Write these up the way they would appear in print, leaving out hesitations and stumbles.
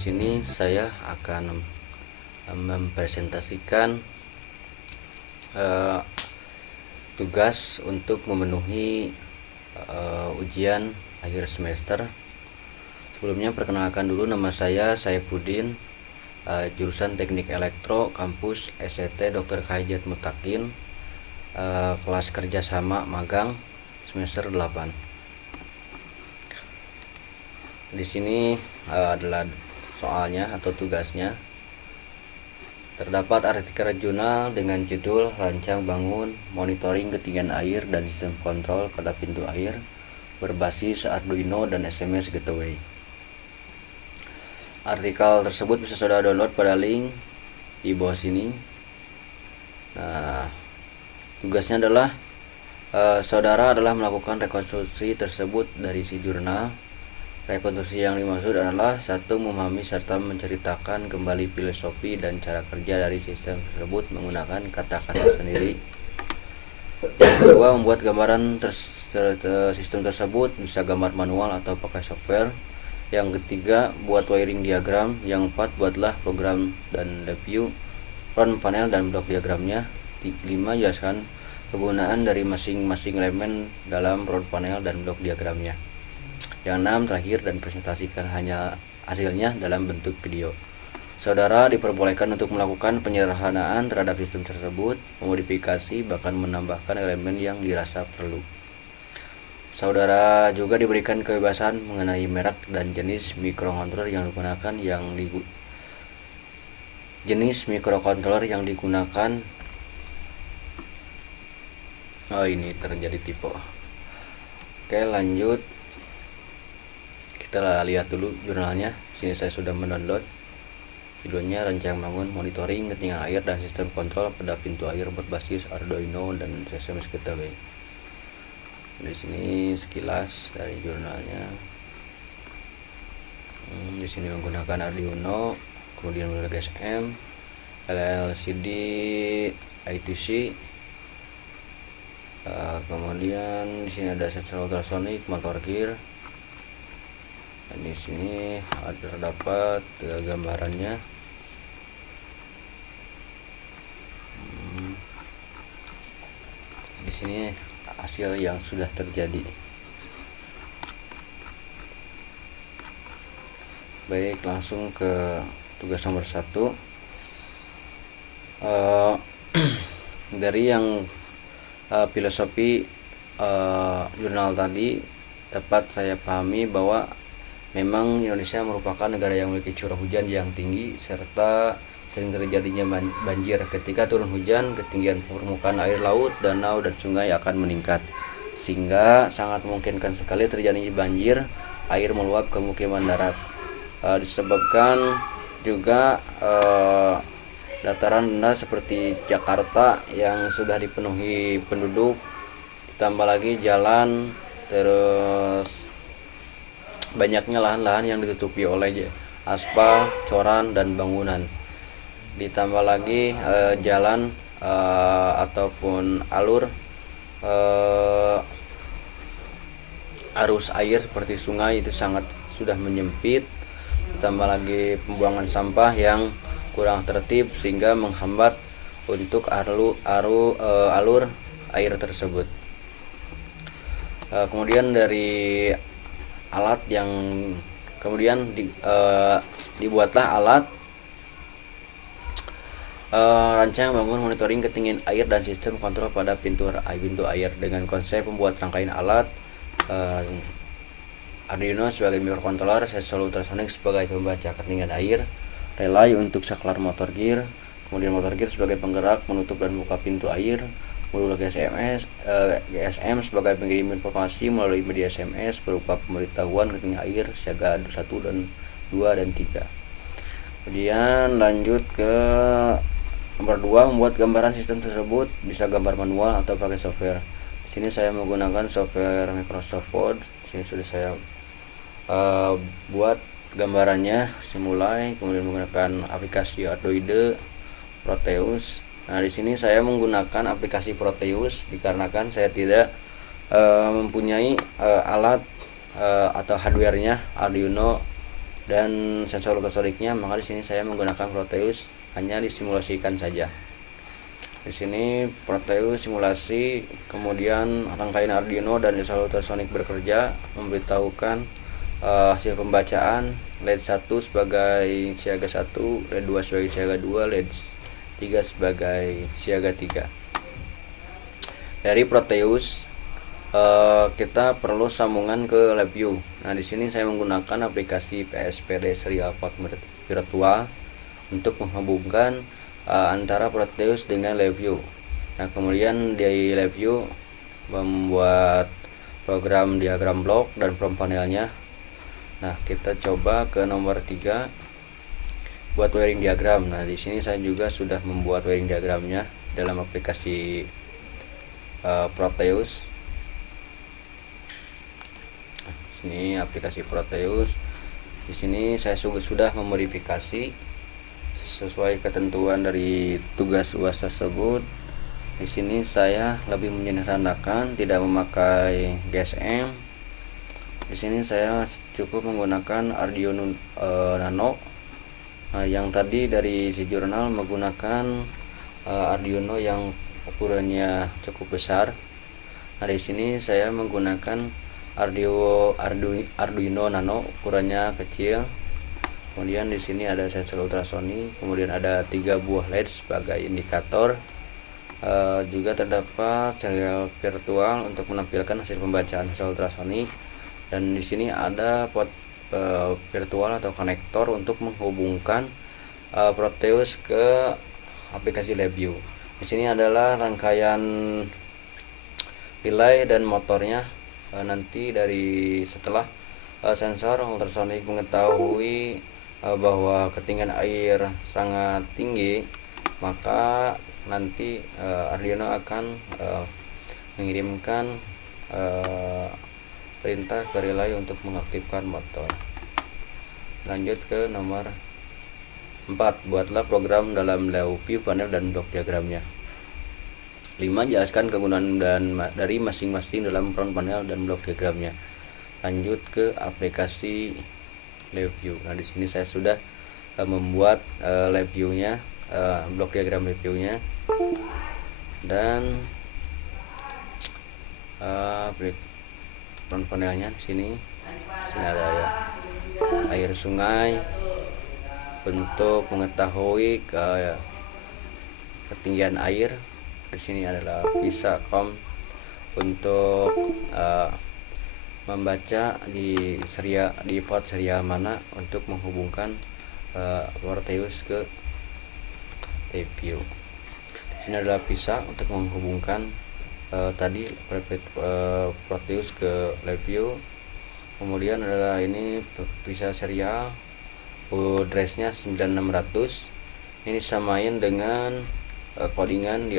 sini saya akan mempresentasikan tugas untuk memenuhi ujian akhir semester. Sebelumnya perkenalkan dulu, nama saya Saifuddin, jurusan Teknik Elektro, kampus SET Dr. Khajat Mutakin, kelas kerjasama magang semester 8. Di sini adalah soalnya atau tugasnya. Terdapat artikel jurnal dengan judul Rancang Bangun Monitoring Ketinggian Air dan Sistem Kontrol pada Pintu Air berbasis Arduino dan SMS Gateway. Artikel tersebut bisa saudara download pada link di bawah sini. Nah, tugasnya adalah saudara adalah melakukan rekonstruksi tersebut dari si jurnal. Rekonstruksi yang dimaksud adalah satu, memahami serta menceritakan kembali filosofi dan cara kerja dari sistem tersebut menggunakan kata-kata sendiri. Yang kedua, membuat gambaran sistem tersebut, bisa gambar manual atau pakai software. Yang ketiga, buat wiring diagram. Yang empat, buatlah program dan review front panel dan blok diagramnya. 5, jelaskan kegunaan dari masing-masing elemen dalam front panel dan blok diagramnya. Yang 6, terakhir, dan presentasikan hanya hasilnya dalam bentuk video. Saudara diperbolehkan untuk melakukan penyederhanaan terhadap sistem tersebut, memodifikasi, bahkan menambahkan elemen yang dirasa perlu. Saudara juga diberikan kebebasan mengenai merek dan jenis mikrokontroller yang digunakan. Jenis mikrokontroller yang digunakan. Oh, ini terjadi typo. Oke, lanjut. Kita lihat dulu jurnalnya. Sini saya sudah mendownload. Judulnya Rancang Bangun Monitoring Ketinggian Air dan Sistem Kontrol pada Pintu Air berbasis Arduino dan SMS Gateway. Di sini sekilas dari jurnalnya. Di sini menggunakan Arduino, kemudian menggunakan GSM, LCD, I2C. Kemudian di sini ada sensor ultrasonic, motor gear. Dan di sini terdapat gambarannya. Di sini hasil yang sudah terjadi. Baik, langsung ke tugas nomor 1. Dari yang filosofi jurnal tadi dapat saya pahami bahwa memang Indonesia merupakan negara yang memiliki curah hujan yang tinggi serta sering terjadinya banjir. Ketika turun hujan, ketinggian permukaan air laut, danau, dan sungai akan meningkat, sehingga sangat memungkinkan sekali terjadinya banjir, air meluap ke pemukiman darat. Disebabkan juga dataran rendah seperti Jakarta yang sudah dipenuhi penduduk, ditambah lagi jalan, terus banyaknya lahan-lahan yang ditutupi oleh aspal, coran, dan bangunan. Ditambah lagi jalan ataupun alur arus air seperti sungai itu sangat sudah menyempit. Ditambah lagi pembuangan sampah yang kurang tertib sehingga menghambat untuk alur air tersebut. Kemudian dari alat yang kemudian dibuatlah alat rancang bangun monitoring ketinggian air dan sistem kontrol pada pintu air dengan konsep membuat rangkaian alat Arduino sebagai mikrokontroler, sensor ultrasonic sebagai pembaca ketinggian air, relay untuk saklar motor gear, kemudian motor gear sebagai penggerak menutup dan buka pintu air, modul GSM sebagai pengirim informasi melalui media SMS berupa pemberitahuan ketinggian air siaga 1 dan 2 dan 3. Kemudian lanjut ke nomor 2, membuat gambaran sistem tersebut, bisa gambar manual atau pakai software. Di sini saya menggunakan software Microsoft Word. Di sini sudah saya buat gambarannya, simulai, kemudian menggunakan aplikasi Arduino, Proteus. Nah, di sini saya menggunakan aplikasi Proteus dikarenakan saya tidak mempunyai alat atau hardwarenya Arduino dan sensor ultrasoniknya, maka di sini saya menggunakan Proteus hanya disimulasikan saja. Di sini Proteus simulasi, kemudian rangkaian Arduino dan sensor ultrasonik bekerja, memberitahukan hasil pembacaan LED 1 sebagai siaga 1, LED 2 sebagai siaga 2, LED 3 sebagai siaga 3. Dari Proteus kita perlu sambungan ke LabVIEW. Nah, di sini saya menggunakan aplikasi PSPD Serial Port Virtual untuk menghubungkan antara Proteus dengan LabVIEW. Nah, kemudian di LabVIEW membuat program diagram blok dan from panelnya. Nah, kita coba ke nomor 3, buat wiring diagram. Nah, di sini saya juga sudah membuat wiring diagramnya dalam aplikasi Proteus. Ini aplikasi Proteus. Di sini saya sudah memodifikasi sesuai ketentuan dari tugas UAS tersebut. Di sini saya lebih menyederhanakan, tidak memakai GSM. Di sini saya cukup menggunakan Arduino Nano. Nah, yang tadi dari si jurnal menggunakan Arduino yang ukurannya cukup besar. Nah, di sini saya menggunakan Arduino Nano, ukurannya kecil. Kemudian di sini ada sensor ultrasonik, kemudian ada 3 buah LED sebagai indikator. Juga terdapat serial virtual untuk menampilkan hasil pembacaan sensor ultrasonik, dan di sini ada port virtual atau konektor untuk menghubungkan Proteus ke aplikasi LabVIEW. Di sini adalah rangkaian relay dan motornya. Nanti dari setelah sensor ultrasonik mengetahui bahwa ketinggian air sangat tinggi, maka nanti Arduino akan mengirimkan perintah ke relay untuk mengaktifkan motor. Lanjut ke nomor 4, buatlah program dalam LabVIEW panel dan blok diagramnya. 5, jelaskan kegunaan dari masing-masing dalam front panel dan blok diagramnya. Lanjut ke aplikasi LabVIEW. Nah, di sini saya sudah membuat LabVIEW-nya, blok diagram LabVIEW-nya, dan front panelnya di sini. Ada air sungai untuk mengetahui ketinggian air. Di sini adalah bisa untuk membaca di port serial mana untuk menghubungkan Proteus ke LabVIEW. Di sini adalah bisa untuk menghubungkan tadi Proteus ke LabVIEW. Kemudian adalah ini bisa serial address-nya 9600. Ini samain dengan codingan di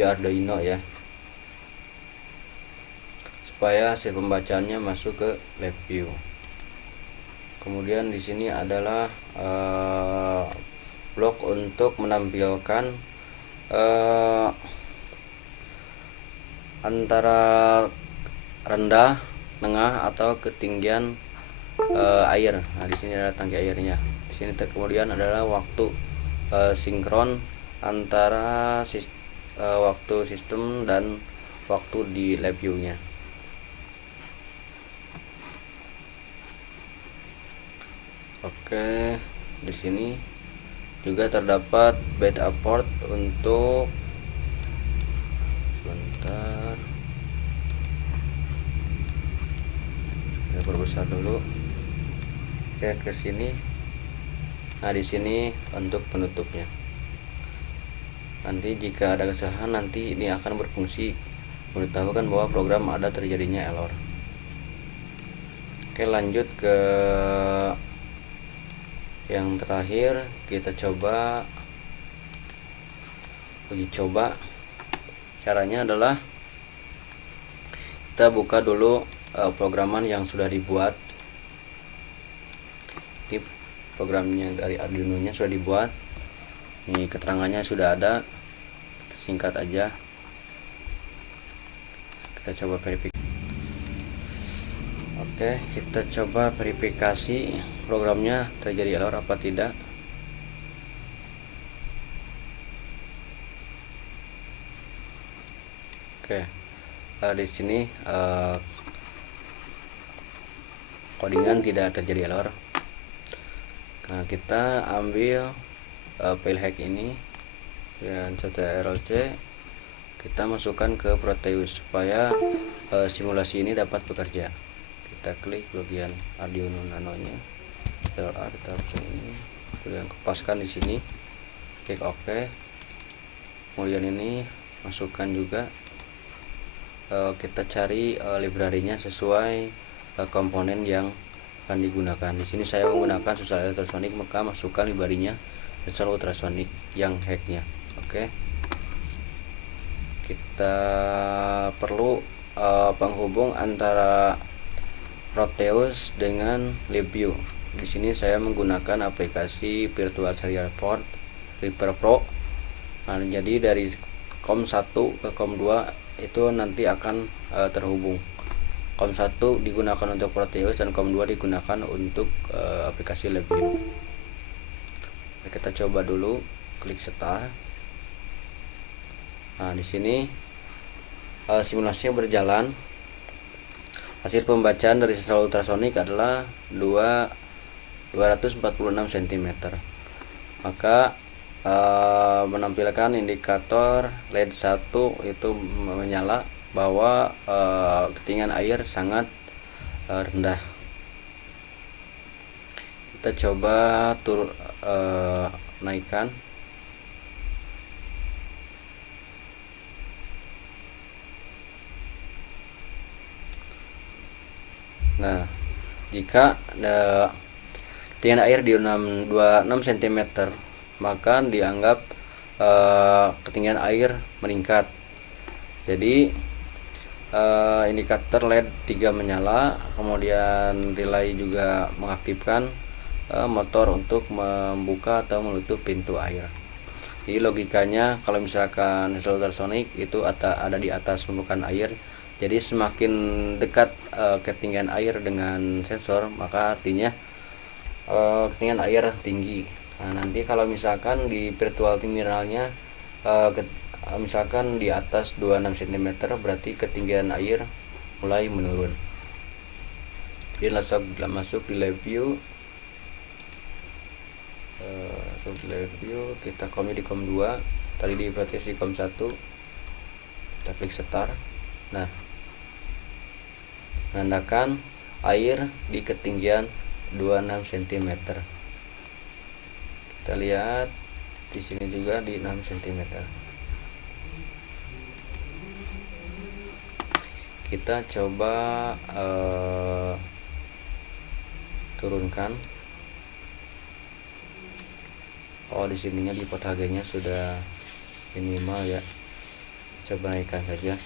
Arduino ya, supaya hasil pembacaannya masuk ke LabVIEW. Kemudian di sini adalah blok untuk menampilkan antara rendah, tengah, atau ketinggian air. Nah, di sini ada tangki airnya. Di sini kemudian adalah waktu sinkron antara waktu sistem dan waktu di LabVIEW-nya. Oke, di sini juga terdapat beta port untuk sebentar. Saya perbesar dulu. Saya ke sini. Nah, di sini untuk penutupnya. Nanti jika ada kesalahan, nanti ini akan berfungsi memberitahukan bahwa program ada terjadinya error. Oke, lanjut ke yang terakhir. Kita coba uji coba. Caranya adalah kita buka dulu programan yang sudah dibuat. Ini programnya dari Arduino nya sudah dibuat. Ini keterangannya sudah ada, kita singkat aja. Kita coba verifikasi. Oke, kita coba verifikasi programnya terjadi error apa tidak. Oke, di sini codingan tidak terjadi error. Nah, kita ambil file hack ini dan ctrl+c, kita masukkan ke Proteus supaya simulasi ini dapat bekerja. Kita klik bagian Arduino Nano nya, Ctrl+A, kita option ini, kemudian lepaskan di sini, klik OK. Kemudian ini masukkan juga, kita cari library-nya sesuai komponen yang akan digunakan. Di sini saya menggunakan Sensor Ultrasonic, maka masukkan library-nya Sensor Ultrasonic yang hacknya. Oke, kita perlu penghubung antara Proteus dengan LibView. Di sini saya menggunakan aplikasi Virtual Serial Port Reaper Pro. Nah, jadi dari COM 1 ke COM 2 itu nanti akan terhubung. COM 1 digunakan untuk Proteus dan COM 2 digunakan untuk aplikasi LibView. Nah, kita coba dulu, klik start. Nah, di sini simulasinya berjalan. Hasil pembacaan dari sensor ultrasonic adalah 246 cm. Maka menampilkan indikator LED 1 itu menyala bahwa ketinggian air sangat rendah. Kita coba naikkan. Nah, jika ketinggian air di 26 cm, maka dianggap ketinggian air meningkat. Jadi indikator LED 3 menyala, kemudian relay juga mengaktifkan motor untuk membuka atau menutup pintu air. Jadi logikanya, kalau misalkan sensor ultrasonic itu ada di atas permukaan air, jadi semakin dekat ketinggian air dengan sensor, maka artinya ketinggian air tinggi. Nah, nanti kalau misalkan di virtual terminalnya misalkan di atas 26 cm, berarti ketinggian air mulai menurun. Jadi masuk di LibView, kita komnya di COM 2, tadi di Proteus di COM 1, kita klik start. Nah, menandakan air di ketinggian 26 cm. Kita lihat di sini juga di 6 cm. Kita coba turunkan. Oh, di sininya di port HG-nya sudah minimal ya. Coba naikkan saja.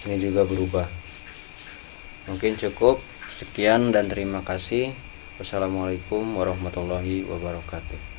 Ini juga berubah. Mungkin cukup sekian dan terima kasih. Wassalamualaikum warahmatullahi wabarakatuh.